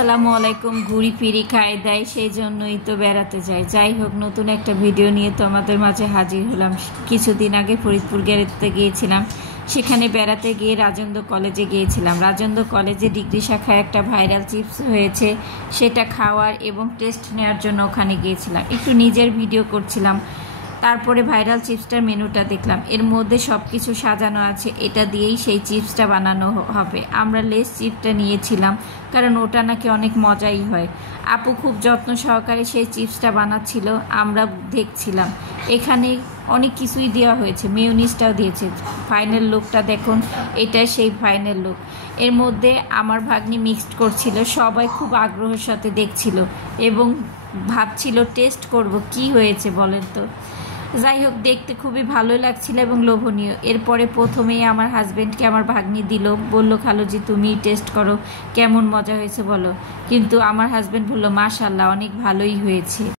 আসসালামু আলাইকুম। ঘুরি ফিরি খাই দেয়, সেই জন্যই তো বেড়াতে যাই। যাই হোক, নতুন একটা ভিডিও নিয়ে তো আমাদের মাঝে হাজির হলাম। কিছুদিন আগে ফরিদপুর বেড়াতে গিয়েছিলাম। সেখানে বেড়াতে গিয়ে রাজেন্দ্র কলেজে গিয়েছিলাম। রাজেন্দ্র কলেজে ডিগ্রি শাখায় একটা ভাইরাল চিপস হয়েছে, সেটা খাওয়ার এবং টেস্ট নেওয়ার জন্য ওখানে গিয়েছিলাম। একটু নিজের ভিডিও করছিলাম। তারপরে ভাইরাল চিপসটার মেনুটা দেখলাম, এর মধ্যে সব কিছু সাজানো আছে। এটা দিয়েই সেই চিপসটা বানানো হবে। আমরা লেস চিপসটা নিয়েছিলাম, কারণ ওটা নাকি অনেক মজাই হয়। আপু খুব যত্ন সহকারে সেই চিপসটা বানাচ্ছিল, আমরা দেখছিলাম। এখানে অনেক কিছুই দেওয়া হয়েছে, মেয়োনিজটাও দিয়েছে। ফাইনাল লুকটা দেখুন, এটা সেই ফাইনাল লুক। এর মধ্যে আমার ভাগ্নি মিক্সড করছিল, সবাই খুব আগ্রহের সাথে দেখছিল এবং ভাবছিল টেস্ট করব কি হয়েছে বলেন তো। যাই হোক, দেখতে খুবই ভালো লাগছিল এবং লোভনীয়। এরপরে প্রথমেই আমার হাজব্যান্ডকে আমার ভাগ্নি দিল, বলল খালুজি তুমি টেস্ট করো, কেমন মজা হয়েছে বলো। কিন্তু আমার হাজব্যান্ড বলল মাশাআল্লাহ, অনেক ভালোই হয়েছে।